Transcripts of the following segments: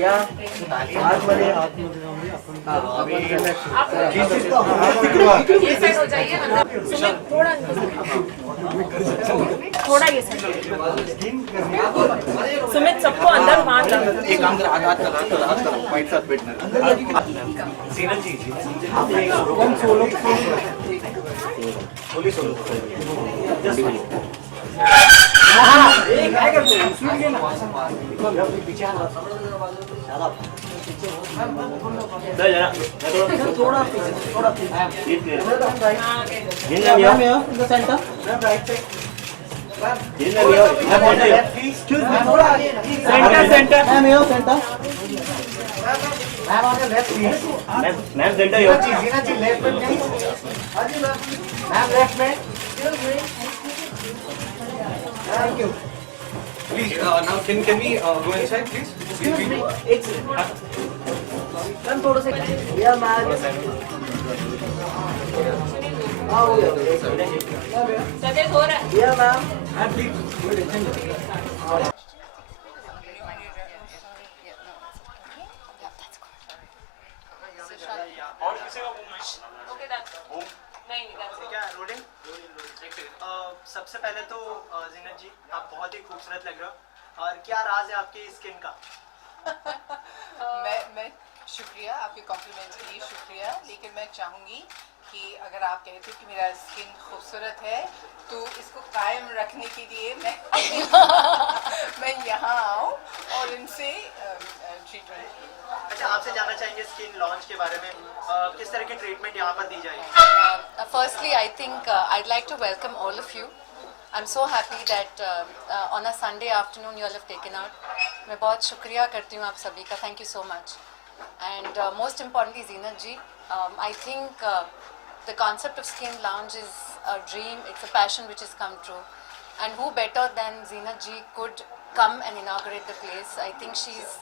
या आतमध्ये ये साइड हो जाइए ना सुमित, थोड़ा थोड़ा ये साइड सुमित, सबको अंदर मान ला। एक काम कर, हाथ कर वाइट साथ बैठना सीनल जी कौन solo Thank you. Please, now can we go inside, please? Excellent. थोड़ा सा या मैम हाँ हो गया सफेद हो रहा है या मैम प्लीज सबसे पहले तो जीनत जी आप बहुत ही खूबसूरत लग रहे हो और क्या राज है आपकी स्किन का? मैं शुक्रिया आपके कॉम्प्लीमेंट्स के लिए शुक्रिया, लेकिन मैं चाहूँगी कि अगर आप कहते हो कि मेरा स्किन खूबसूरत है तो इसको कायम रखने के लिए मैं यहाँ आऊँ और इनसे ट्रीटमेंट। अच्छा, आपसे जानना चाहेंगे स्किन लॉन्च के बारे में, किस तरह की ट्रीटमेंट यहाँ पर दी जाएगी? Firstly, I think I'd like to welcome all of you. I'm so happy that on a Sunday afternoon you all have taken out. मैं बहुत शुक्रिया करती हूँ आप सभी का. Thank you so much. And most importantly, Zeenat ji, I think the concept of Skin Lounge is a dream. It's a passion which has come true. And who better than Zeenat ji could come and inaugurate the place? I think she's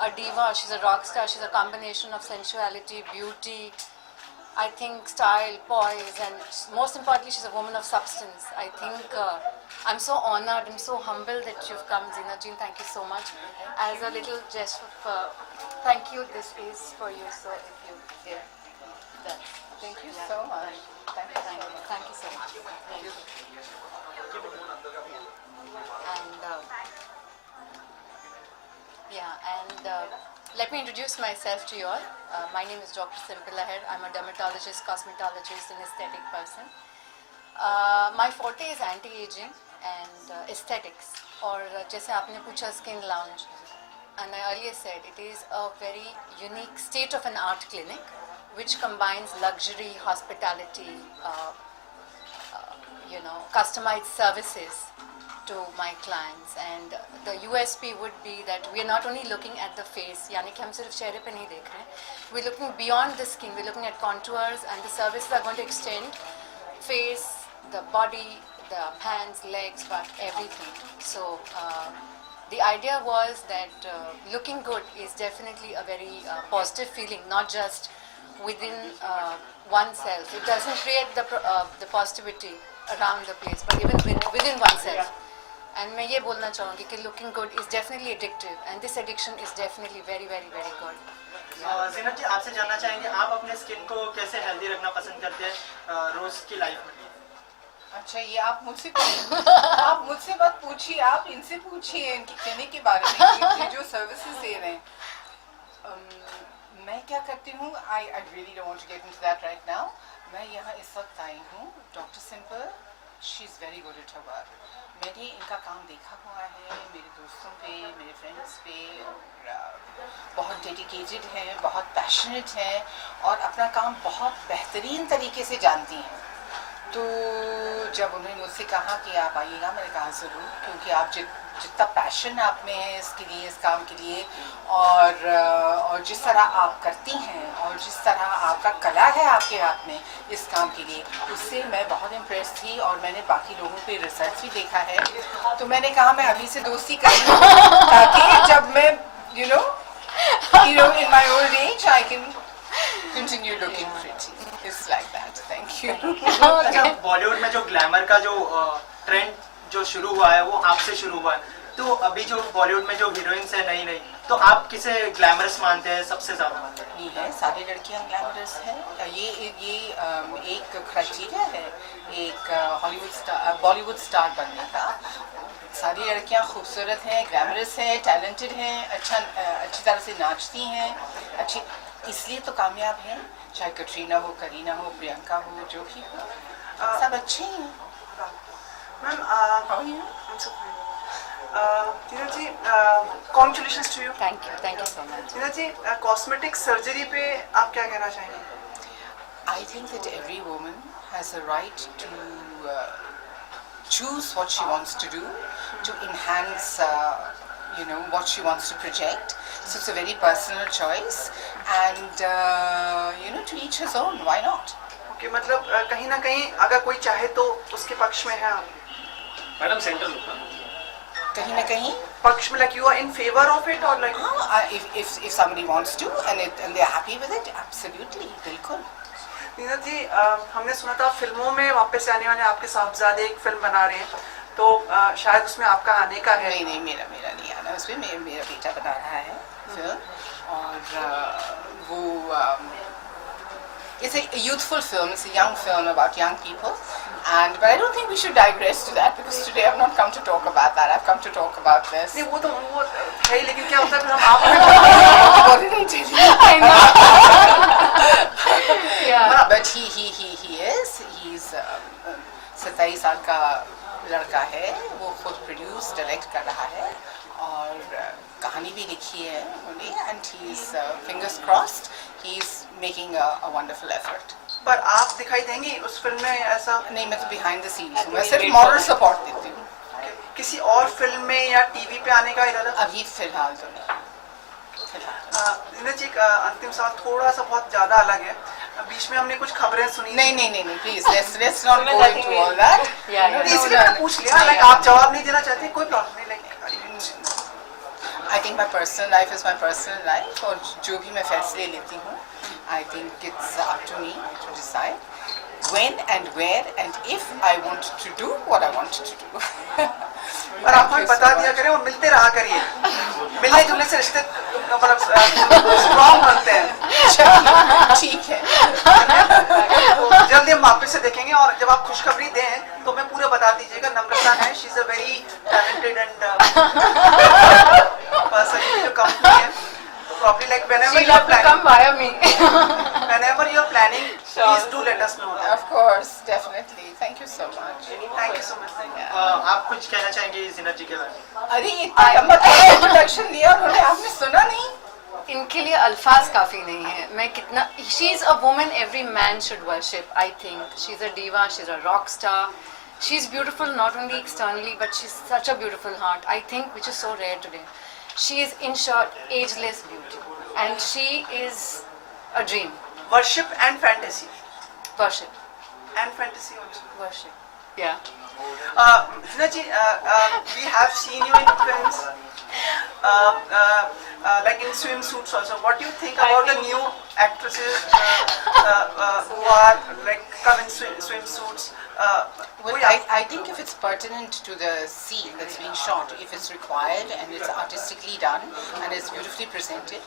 a diva. She's a rock star. She's a combination of sensuality, beauty, I think style, poise, and most importantly, she's a woman of substance. I think I'm so honored, I'm so humbled that you've come, Zeenat ji. Thank you so much. As a little gesture of thank you, this is for you. So if you dare, Thank you so much. Thank you so much. Thank you so much. Thank you. And let me introduce myself to you all. My name is Dr. Simple Lahar. I'm a dermatologist, cosmetologist, and aesthetic person. My forte is anti-aging and aesthetics. Or जैसे आपने पूछा skin lounge, and I earlier said it is a very unique state-of-an-art clinic which combines luxury, hospitality, customized services to my clients. And the USP would be that we are not only looking at the face, यानी कि हम सिर्फ चेहरे पे नहीं देख रहे हैं, we're looking beyond the skin, we're looking at contours, and the services are going to extend face, the body, the hands, legs, but everything. So the idea was that looking good is definitely a very positive feeling, not just within oneself. It doesn't create the positivity around the place, but even within oneself. And मैं ये बोलना चाहूँगी कि looking good is definitely addictive, and this addiction is definitely very, very, very good. जीनत जी, आपसे जानना चाहेंगे आप अपने स्किन को कैसे हेल्दी रखना पसंद करते हैं रोज की लाइफ में? अच्छा, ये आप मुझसे मत पूछिए, आप इनसे पूछिए इनकी क्लिनिक के बारे में, जो सर्विसेज दे रहे हैं। मैं क्या करती हूँ, I really don't want to get into that right now. मैं यहाँ इस वक्त आई हूँ, doctor simple, she is very good at her work. मैंने इनका काम देखा हुआ है मेरे दोस्तों पे, मेरे फ्रेंड्स पे, और बहुत डेडिकेटेड हैं, बहुत पैशनेट हैं और अपना काम बहुत बेहतरीन तरीके से जानती हैं। तो जब उन्होंने मुझसे कहा कि आप आइएगा, मैंने कहा ज़रूर, क्योंकि आप जितना पैशन आप में है इसके लिए, इस काम के लिए, और जिस तरह आप करती हैं और जिस तरह आपका कला है आपके हाथ में इस काम के लिए, उससे मैं बहुत इम्प्रेस थी। और मैंने बाकी लोगों पे रिसर्च भी देखा है, तो मैंने कहा मैं अभी से दोस्ती करूँ ताकि जब मैं in my old age I can continue looking pretty. It's like that. Thank you. अच्छा, बॉलीवुड में जो ग्लैमर का जो ट्रेंड जो शुरू हुआ है वो आपसे शुरू हुआ है, तो अभी जो बॉलीवुड में जो हीरोइंस है नई नई, तो आप किसे ग्लैमरस मानते हैं सबसे ज्यादा? नहीं है, सारी लड़कियां ग्लैमरस हैं। ये एक क्राइटेरिया है एक हॉलीवुड स्टार बॉलीवुड स्टार बनने का। सारी लड़कियां खूबसूरत हैं, ग्लैमरस हैं, टैलेंटेड हैं, अच्छी तरह से नाचती हैं, अच्छी इसलिए तो कामयाब हैं। चाहे कटरीना हो, करीना हो, प्रियंका हो, जो भी हो, सब अच्छे हैं। Ma'am How are you? Tina ji, congratulations to you. Thank you so much. Tina ji, cosmetic surgery पे आप क्या कहना चाहेंगे? I think that every woman has a right to choose what she wants to do, to enhance, what she wants to project. So it's a very personal choice, and to each his own. Why not? Okay, मतलब कहीं ना कहीं अगर कोई चाहे तो उसके पक्ष में है आप? मैडम सेंटर कहीं ना कहीं पक्ष में, like you are in favour of it और like? if somebody wants to and they're happy with it, absolutely, बिल्कुल। टीना जी, हमने सुना था फिल्मों में वापस आने वाले आपके साहबजादे एक फिल्म बना रहे हैं, तो शायद उसमें आपका आने का है? नहीं, मेरा नहीं आना उसमें। मेरा बेटा बना रहा है फिल्म, और वो it's a youthful film, it's a young film about young people, but I don't think we should digress to that because today I've not come to talk about that. I've come to talk about this. नहीं, वो है, लेकिन क्या होता है फिर हम आप What did I tell you? I know. Yeah. But he's 27 साल का लड़का है, वो खुद प्रोड्यूस डायरेक्ट कर रहा है और कहानी भी लिखी है उन्होंने, and he's fingers crossed he's making a wonderful effort. पर आप दिखाई देंगी उस फिल्म में ऐसा? नहीं, मैं तो बिहाइंड द सीन्स हूँ, मैं सिर्फ मॉरल सपोर्ट देती हूँ। किसी और फिल्म में या टीवी पे आने का इरादा? अभी फिलहाल तो नहीं। नीना जी, अंतिम सवाल थोड़ा सा बहुत ज्यादा अलग है। बीच में हमने कुछ खबरें सुनी। नहीं, please let's not go into all that. इसलिए मैंने पूछ लिया, लाइक आप जवाब नहीं देना चाहते, कोई प्रॉब्लम नहीं, like I think my personal life is my personal life, और जो भी मैं फैसले लेती हूँ, I think it's up to me to decide when and where and if I want to do what I want to do. और आप हमें बता दिया करें और मिलते रहा करिए, मिलने जुलने से रिश्ते मतलब स्ट्रॉन्ग बनते हैं। ठीक है। तो जल्दी हम वापस से देखेंगे, और जब आप खुशखबरी दें तो मैं पूरा बता दीजिएगा। नम्रता है, she is a very talented and person जो कंपनी है, probably like whenever you are planning, come via me. whenever you are planning, please do let us know. Of course, definitely. Thank you so much. Thank you so much. आप कुछ कहना चाहेंगे ज़ीनत जी के बारे में? अरे इतना लंबा इंट्रोडक्शन दिया उन्होंने, आपने सुना नहीं? इनके लिए अल्फाज काफ़ी नहीं है। मैं कितना she is a woman every man should worship. I think she is a diva, she is a rock star, she is beautiful not only externally but she is such a beautiful heart, I think, which is so rare today. She is in short ageless beauty and she is a dream. Worship and fantasy. Worship. And fantasy also. Worship. Yeah. Hina ji, we have seen you in films, like in swimsuits also. What do you think about the new actresses who are like come in swimsuits? Well, I think if it's pertinent to the scene that's being shot, if it's required and it's artistically done and it's beautifully presented,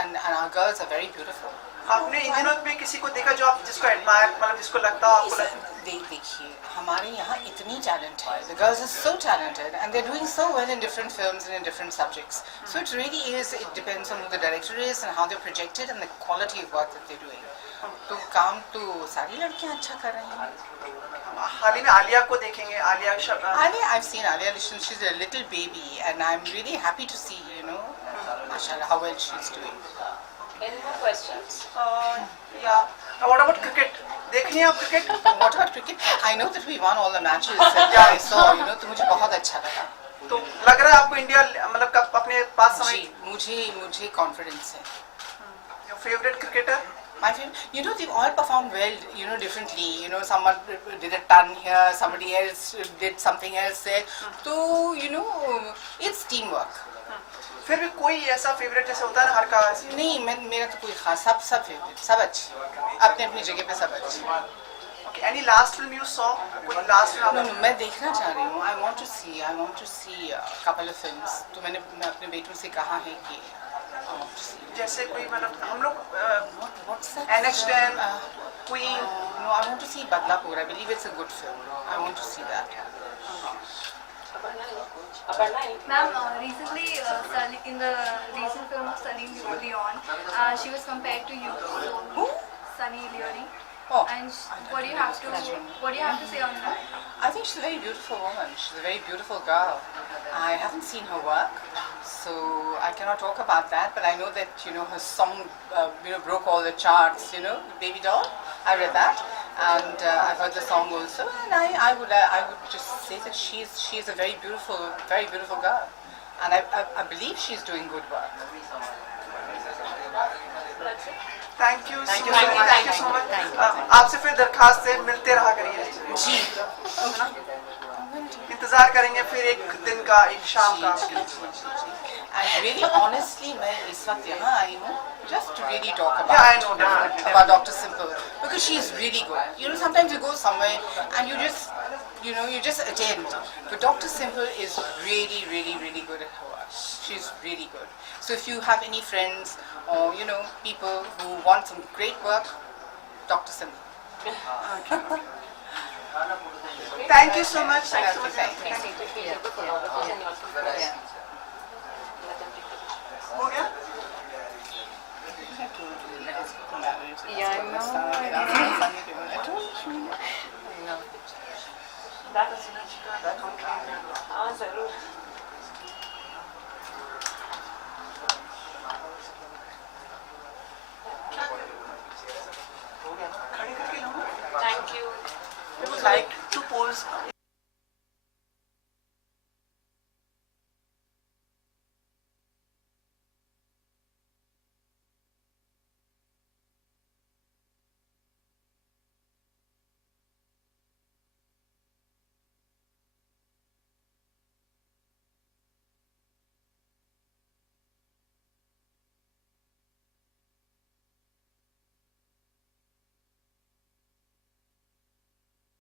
and our girls are very beautiful. आपने इन दिनों में किसी को देखा जो आप जिसको admire, मतलब जिसको लगता हो आपको देखिए, हमारे यहाँ इतनी टैलेंट है, the girls are so talented and they're doing so well in different films and in different subjects. So it really is, it depends on who the director is and how they're projected and the quality of work that they're doing. तो काम तो सारी लड़कियाँ अच्छा कर रही हैं। हाल ही में आलिया को देखेंगे, Alia I've seen Alia, she's a little baby and I'm really happy to see, mashallah, how well she's doing. Any more questions? Yeah. What about cricket? देखनी है आप cricket? What about cricket? I know that we won all the matches that I saw, तो मुझे बहुत अच्छा लगा। तो लग रहा है आपको इंडिया मतलब कब अपने पास समय? मुझे confidence है। Your favorite cricketer? My favorite, they've all performed well, differently. Someone did a ton here, somebody else did something else there. So, it's teamwork. फिर भी कोई ऐसा फेवरेट जैसे होता है ना हर का? नहीं, मेरा तो कोई खास, सब फेवरेट, सब अच्छे, अपने अपनी जगह पे सब अच्छे। Okay, any last film you saw? कोई last film No, मैं देखना चाह रही हूँ. I want to see a couple of films. तो मैं अपने बेटों से कहा है कि I want to see. जैसे कोई मतलब हम लोग What's that? NH10, Queen. No, I want to see Badlapur. I believe it's a good film. I want to see that. Ma'am, recently, in the recent film of Sunny Leon, she was compared to you. Who? Sunny Leon. Oh, And what do you have to say on that? I think she's a very beautiful woman. She's a very beautiful girl. I haven't seen her work, so I cannot talk about that. But I know that her song broke all the charts. Baby Doll. I read that, and I've heard the song also. And I would just say that she is a very beautiful girl, and I believe she's doing good work. Thank you so much. आपसे फिर दरखास्त है मिलते रहा करिए. जी. इंतजार करेंगे फिर एक दिन का एक शाम का. And really, honestly, मैं इस वक्त यहाँ आई हूँ just to really talk about Yeah, I know that. about Dr. Simple because she is really good. Sometimes you go somewhere and you just attend. But Dr. Simple is really, really, really good at her work. She's really good. So if you have any friends or people who want some great work, Dr. Simple. Thank you so much. Thank you. Yeah.